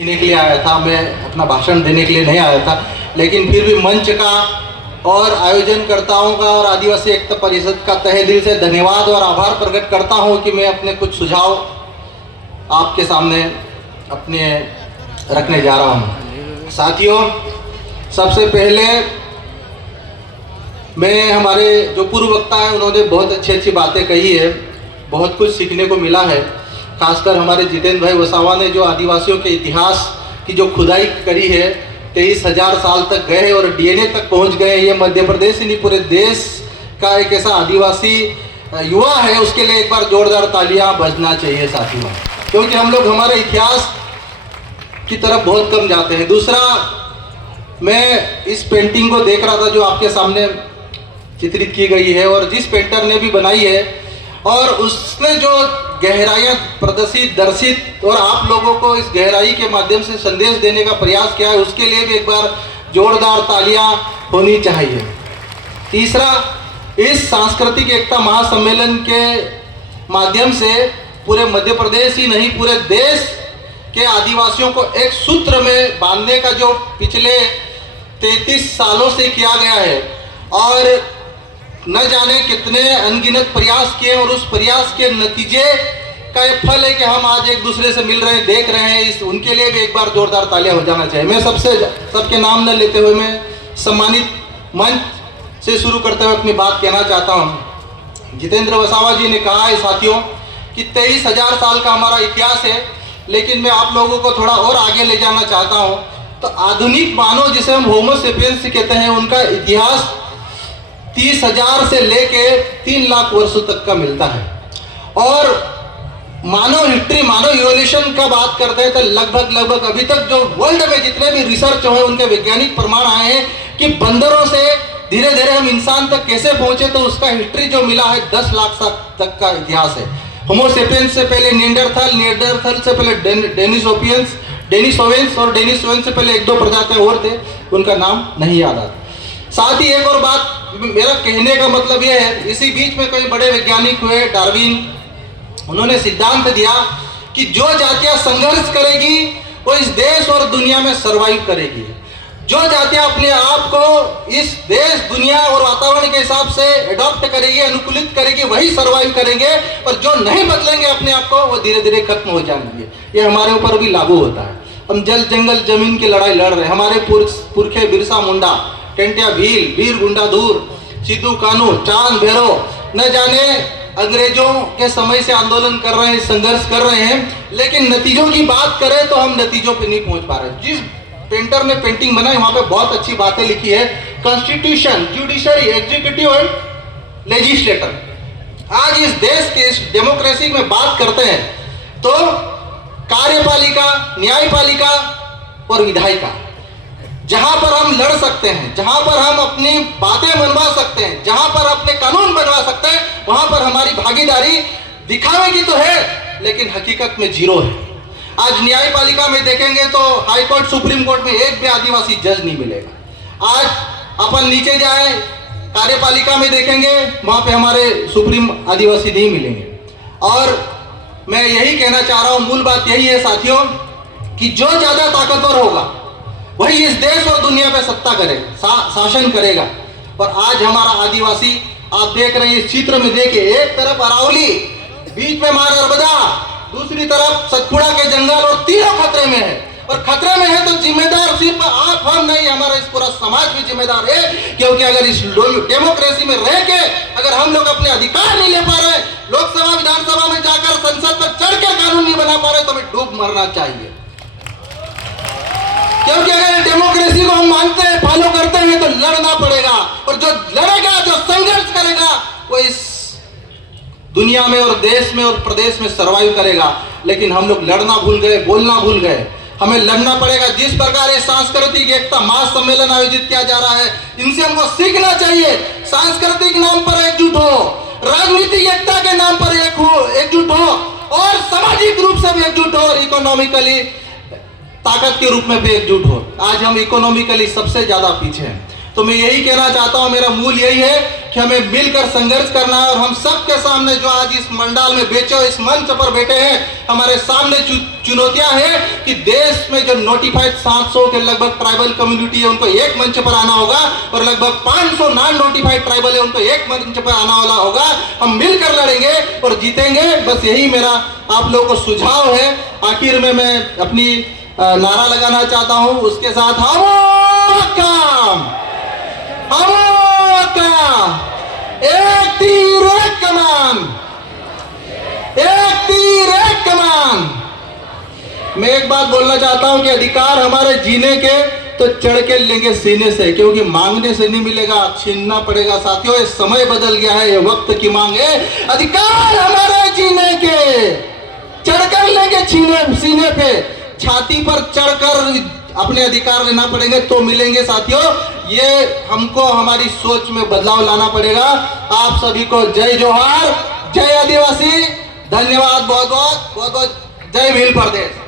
देने के लिए आया था, मैं अपना भाषण देने के लिए नहीं आया था, लेकिन फिर भी मंच का और आयोजनकर्ताओं का और आदिवासी एकता परिषद का तहे दिल से धन्यवाद और आभार प्रकट करता हूं कि मैं अपने कुछ सुझाव आपके सामने अपने रखने जा रहा हूं। साथियों, सबसे पहले मैं हमारे जो पूर्व वक्ता है उन्होंने बहुत अच्छी बातें कही है, बहुत कुछ सीखने को मिला है। खासकर हमारे जितेंद्र भाई वसावा ने जो आदिवासियों के इतिहास की जो खुदाई करी है, 23,000 साल तक गए और डीएनए तक पहुंच गए। ये मध्य प्रदेश ही नहीं पूरे देश का एक ऐसा आदिवासी युवा है, उसके लिए एक बार जोरदार तालियां बजना चाहिए साथियों, क्योंकि हम लोग हमारे इतिहास की तरफ बहुत कम जाते हैं। दूसरा, मैं इस पेंटिंग को देख रहा था जो आपके सामने चित्रित की गई है और जिस पेंटर ने भी बनाई है, और उसने जो गहराइयाँ प्रदर्शित दर्शित और आप लोगों को इस गहराई के माध्यम से संदेश देने का प्रयास किया है, उसके लिए भी एक बार जोरदार तालियां होनी चाहिए। तीसरा, इस सांस्कृतिक एकता महासम्मेलन के माध्यम से पूरे मध्य प्रदेश ही नहीं पूरे देश के आदिवासियों को एक सूत्र में बांधने का जो पिछले 33 सालों से किया गया है और न जाने कितने अनगिनत प्रयास किए, और उस प्रयास के नतीजे का एक फल है कि हम आज एक दूसरे से मिल रहे हैं, देख रहे हैं। इस उनके लिए भी एक बार जोरदार तालियां हो जाना चाहिए। मैं सबके नाम न लेते हुए मैं सम्मानित मंच से शुरू करते हुए अपनी बात कहना चाहता हूं। जितेंद्र वसावा जी ने कहा है साथियों कि 23,000 साल का हमारा इतिहास है, लेकिन मैं आप लोगों को थोड़ा और आगे ले जाना चाहता हूं। तो आधुनिक मानव जिसे हम होमो सेपियंस कहते हैं, उनका इतिहास 30,000 से लेके 3 लाख वर्षों तक का मिलता है। और मानव हिस्ट्री, मानव इवोल्यूशन का बात करते हैं तो लगभग अभी तक जो वर्ल्ड में जितने भी रिसर्च हुए उनके वैज्ञानिक प्रमाण आए हैं कि बंदरों से धीरे धीरे हम इंसान तक कैसे पहुंचे, तो उसका हिस्ट्री जो मिला है 10 लाख साल तक का इतिहास है। होमो सेपियंस से पहले निएंडरथल से पहले डेनिसोवेंस और डेनिसोवेंस से पहले 1-2 प्रजातियां और थे, उनका नाम नहीं याद आता। साथ ही एक और बात, मेरा कहने का मतलब यह है, इसी बीच में कई बड़े वैज्ञानिक हुए, डार्विन, उन्होंने सिद्धांत दिया कि जो जातियां संघर्ष करेगी वो इस देश और दुनिया में सरवाइव करेगी। जो जातियां अपने आप को इस देश, दुनिया और वातावरण के हिसाब से एडॉप्ट करेगी, अनुकूलित करेगी, वही सरवाइव करेंगे। और जो नहीं बदलेंगे अपने आप को, वो धीरे धीरे खत्म हो जाएंगे। ये हमारे ऊपर भी लागू होता है। हम जल जंगल जमीन की लड़ाई लड़ रहे हैं। हमारे पुरखे बिरसा मुंडा, टेंटिया भील, वीर गुंडाधुर, सिद्धू कानू, चांद भैरो, न जाने अंग्रेजों के समय से आंदोलन कर रहे हैं, संघर्ष कर रहे हैं, लेकिन नतीजों की बात करें तो हम नतीजों पे नहीं पहुंच पा रहे। जिस पेंटर ने पेंटिंग बनाई वहां पे बहुत अच्छी बातें लिखी है। Constitution, judiciary, executive and legislator. आज इस देश के इस डेमोक्रेसी में बात करते हैं तो कार्यपालिका, न्यायपालिका और विधायिका, जहां पर हम लड़ सकते हैं, जहां पर हम अपनी बातें मनवा सकते हैं, जहां पर अपने कानून बनवा सकते हैं, वहां पर हमारी भागीदारी दिखावे की तो है, लेकिन हकीकत में जीरो है। आज न्यायपालिका में देखेंगे तो हाई कोर्ट, सुप्रीम कोर्ट में एक भी आदिवासी जज नहीं मिलेगा। आज अपन नीचे जाए, कार्यपालिका में देखेंगे, वहां पे हमारे सुप्रीम आदिवासी नहीं मिलेंगे। और मैं यही कहना चाह रहा हूं, मूल बात यही है साथियों कि जो ज्यादा ताकतवर होगा वही इस देश और दुनिया पे सत्ता करेगा, शासन करेगा। और आज हमारा आदिवासी, आप देख रहे हैं इस चित्र में, देखिए, एक तरफ अरावली, बीच में मां नर्मदा, दूसरी तरफ सतपुड़ा के जंगल, और तीनों खतरे में है। और खतरे में है तो जिम्मेदार सिर्फ आप हम नहीं, हमारा इस पूरा समाज भी जिम्मेदार है। क्योंकि अगर इस डेमोक्रेसी में रह के अगर हम लोग अपने अधिकार नहीं ले पा रहे, लोकसभा विधानसभा में जाकर संसद पर चढ़ के कानून नहीं बना पा रहे, तो हमें डूब मरना चाहिए। क्योंकि अगर डेमोक्रेसी को हम मानते हैं, फॉलो करते हैं, तो लड़ना पड़ेगा। और जो लड़ेगा, जो संघर्ष करेगा, वो इस दुनिया में और देश में और प्रदेश में सरवाइव करेगा। लेकिन हम लोग लड़ना भूल गए, बोलना भूल गए। हमें लड़ना पड़ेगा। जिस प्रकार ये सांस्कृतिक एकता महासम्मेलन आयोजित किया जा रहा है, इनसे हमको सीखना चाहिए। सांस्कृतिक नाम पर एकजुट हो, राजनीतिक एकता के नाम पर एकजुट हो, और सामाजिक रूप से भी एकजुट हो, और इकोनॉमिकली ताकत के रूप में भी एकजुट हो। आज हम इकोनॉमिकली सबसे ज्यादा पीछे हैं। तो मैं यही कहना चाहता हूं, मेरा मूल यही है कि हमें मिलकर संघर्ष करना है और हम सबके सामने जो आज इस मंडाल में बेचे इस मंच पर बैठे हैं, हमारे सामने चुनौतियां हैं कि देश में जो नोटिफाइड 700 के लगभग ट्राइबल कम्युनिटी है उनको एक मंच पर आना होगा और लगभग 500 नॉन नोटिफाइड ट्राइबल है उनको एक मंच पर आना वाला होगा। हम मिलकर लड़ेंगे और जीतेंगे। बस यही मेरा आप लोगों को सुझाव है। आखिर में मैं अपनी नारा लगाना चाहता हूं, उसके साथ एक तीर एक कमान, एक तीर एक कमान। मैं एक बात बोलना चाहता हूं कि अधिकार हमारे जीने के तो चढ़ के लेंगे सीने से, क्योंकि मांगने से नहीं मिलेगा, छीनना पड़ेगा। साथियों, ये समय बदल गया है, ये वक्त की मांग है। अधिकार हमारे जीने के चढ़कर लेंगे सीने पे, छाती पर चढ़कर अपने अधिकार लेना पड़ेंगे तो मिलेंगे। साथियों, ये हमको हमारी सोच में बदलाव लाना पड़ेगा। आप सभी को जय जोहार, जय आदिवासी, धन्यवाद बहुत बहुत। जय भील प्रदेश।